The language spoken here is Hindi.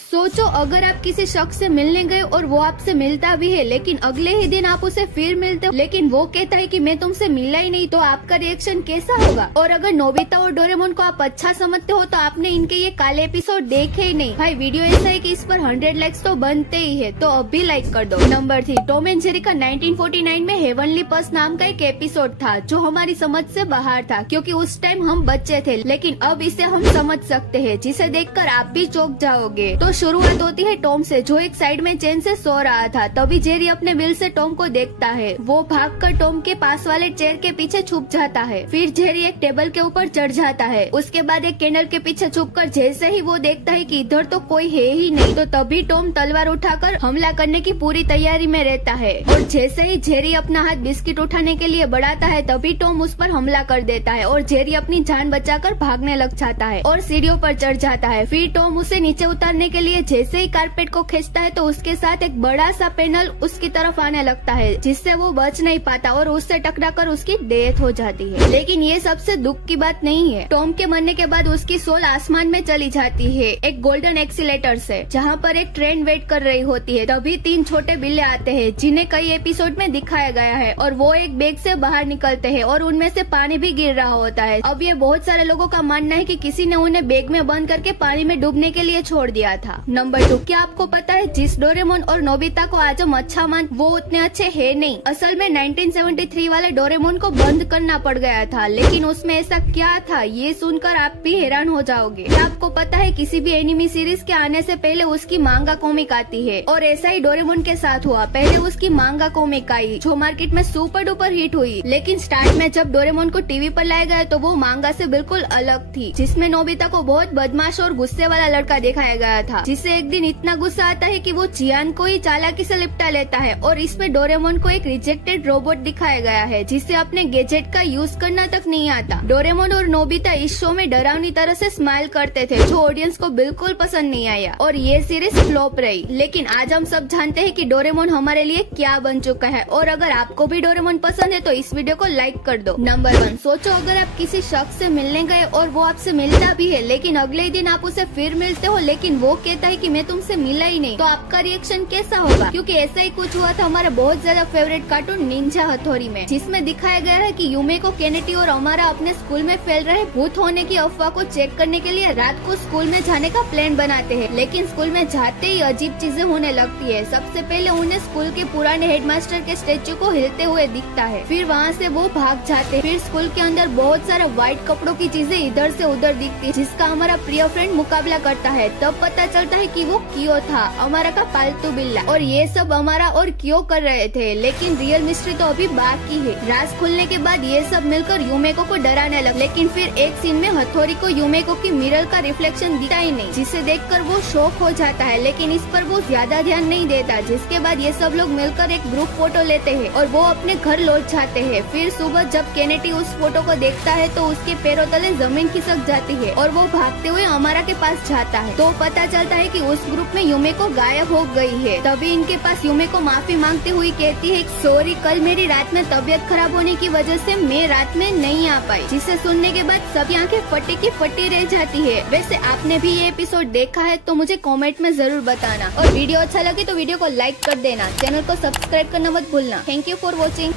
सोचो अगर आप किसी शख्स से मिलने गए और वो आपसे मिलता भी है, लेकिन अगले ही दिन आप उसे फिर मिलते हो, लेकिन वो कहता है कि मैं तुमसे मिला ही नहीं, तो आपका रिएक्शन कैसा होगा? और अगर नोबिता और डोरेमोन को आप अच्छा समझते हो तो आपने इनके ये काले एपिसोड देखे ही नहीं। भाई वीडियो ऐसा है कि इस पर 100 लाइक्स तो बनते ही है, तो अब भी लाइक कर दो। नंबर 3, टॉम एंड जेरी का 1949 में हेवनली पर्स नाम का एक एपिसोड था जो हमारी समझ से बाहर था, क्योंकि उस टाइम हम बच्चे थे, लेकिन अब इसे हम समझ सकते हैं, जिसे देखकर आप भी चौंक जाओगे। तो शुरुआत होती है टॉम से, जो एक साइड में चैन से सो रहा था। तभी जेरी अपने बिल से टॉम को देखता है। वो भागकर टॉम के पास वाले चेयर के पीछे छुप जाता है। फिर जेरी एक टेबल के ऊपर चढ़ जाता है। उसके बाद एक कैंडल के पीछे छुपकर जैसे ही वो देखता है कि इधर तो कोई है ही नहीं, तो तभी टॉम तलवार उठाकर हमला करने की पूरी तैयारी में रहता है। और जैसे ही जेरी अपना हाथ बिस्किट उठाने के लिए बढ़ाता है, तभी टॉम उस पर हमला कर देता है और जेरी अपनी जान बचाकर भागने लग जाता है और सीढ़ियों पर चढ़ जाता है। फिर टॉम उसे नीचे उतारने के लिए जैसे ही कारपेट को खींचता है तो उसके साथ एक बड़ा सा पैनल उसकी तरफ आने लगता है, जिससे वो बच नहीं पाता और उससे टकराकर उसकी डेथ हो जाती है। लेकिन ये सबसे दुख की बात नहीं है। टॉम के मरने के बाद उसकी सोल आसमान में चली जाती है एक गोल्डन एक्सीलेटर से, जहाँ पर एक ट्रेन वेट कर रही होती है। तभी 3 छोटे बिल्ले आते हैं, जिन्हें कई एपिसोड में दिखाया गया है, और वो एक बैग से बाहर निकलते हैं और उनमें से पानी भी गिर रहा होता है। अब ये बहुत सारे लोगों का मानना है कि किसी ने उन्हें बैग में बंद करके पानी में डूबने के लिए छोड़ दिया था। नंबर 2, क्या आपको पता है जिस डोरेमोन और नोबिता को आज हम अच्छा मान, वो उतने अच्छे है नहीं। असल में 1973 वाले डोरेमोन को बंद करना पड़ गया था, लेकिन उसमें ऐसा क्या था ये सुनकर आप भी हैरान हो जाओगे। क्या आपको पता है किसी भी एनिमी सीरीज के आने से पहले उसकी मांगा कॉमिक आती है, और ऐसा ही डोरेमोन के साथ हुआ। पहले उसकी मांगा कॉमिक आई जो मार्केट में सुपर डुपर हिट हुई, लेकिन स्टार्ट में जब डोरेमोन को टीवी पर लाया गया तो वो मांगा से बिल्कुल अलग थी, जिसमें नोबिता को बहुत बदमाश और गुस्से वाला लड़का दिखाया गया था, जिसे एक दिन इतना गुस्सा आता है कि वो चियान को ही चालाकी से लिपटा लेता है। और इसमें डोरेमोन को एक रिजेक्टेड रोबोट दिखाया गया है, जिसे अपने गैजेट का यूज करना तक नहीं आता। डोरेमोन और नोबिता इस शो में डरावनी तरह से स्माइल करते थे, जो ऑडियंस को बिल्कुल पसंद नहीं आया और ये सीरीज फ्लॉप रही। लेकिन आज हम सब जानते हैं कि डोरेमोन हमारे लिए क्या बन चुका है, और अगर आपको भी डोरेमोन पसंद है तो इस वीडियो को लाइक कर दो। नंबर 1, सोचो अगर आप किसी शख्स से मिलने गए और वो आपसे मिलता भी है, लेकिन अगले दिन आप उसे फिर मिलते हो, लेकिन वो कहता है कि मैं तुमसे मिला ही नहीं, तो आपका रिएक्शन कैसा होगा? क्योंकि ऐसा ही कुछ हुआ था हमारा बहुत ज्यादा फेवरेट कार्टून निंजा हथौड़ी में, जिसमें दिखाया गया है कि यूमेको, केनेटी और अमारा अपने स्कूल में फैल रहे भूत होने की अफवाह को चेक करने के लिए रात को स्कूल में जाने का प्लान बनाते हैं। लेकिन स्कूल में जाते ही अजीब चीजें होने लगती है। सबसे पहले उन्हें स्कूल के पुराने हेडमास्टर के स्टेचू को हिलते हुए दिखता है। फिर वहाँ से वो भाग जाते हैं। फिर स्कूल के अंदर बहुत सारे व्हाइट कपड़ों की चीजें इधर से उधर दिखती है, जिसका हमारा प्रिय फ्रेंड मुकाबला करता है। तब पता चलता है कि वो कियो था, अमारा का पालतू बिल्ला, और ये सब अमारा और कियो कर रहे थे। लेकिन रियल मिस्ट्री तो अभी बाकी है। राज खुलने के बाद ये सब मिलकर यूमेको को डराने लगे, लेकिन फिर एक सीन में हथौड़ी को यूमेको की मिरर का रिफ्लेक्शन दिखता ही नहीं, जिसे देखकर वो शॉक हो जाता है, लेकिन इस पर वो ज्यादा ध्यान नहीं देता। जिसके बाद ये सब लोग मिलकर एक ग्रुप फोटो लेते हैं और वो अपने घर लौट जाते हैं। फिर सुबह जब केनेटी उस फोटो को देखता है तो उसके पैरों तले जमीन खिसक जाती है और वो भागते हुए अमारा के पास जाता है। तो पता चलता है कि उस ग्रुप में यूमेको गायब हो गई है। तभी इनके पास यूमेको माफी मांगते हुए कहती है, सॉरी कल मेरी रात में तबीयत खराब होने की वजह से मैं रात में नहीं आ पाई। जिसे सुनने के बाद सबकी आंखें फटी की फटी रह जाती है। वैसे आपने भी ये एपिसोड देखा है तो मुझे कमेंट में जरूर बताना, और वीडियो अच्छा लगे तो वीडियो को लाइक कर देना, चैनल को सब्सक्राइब करना मत भूलना। Thank you for watching.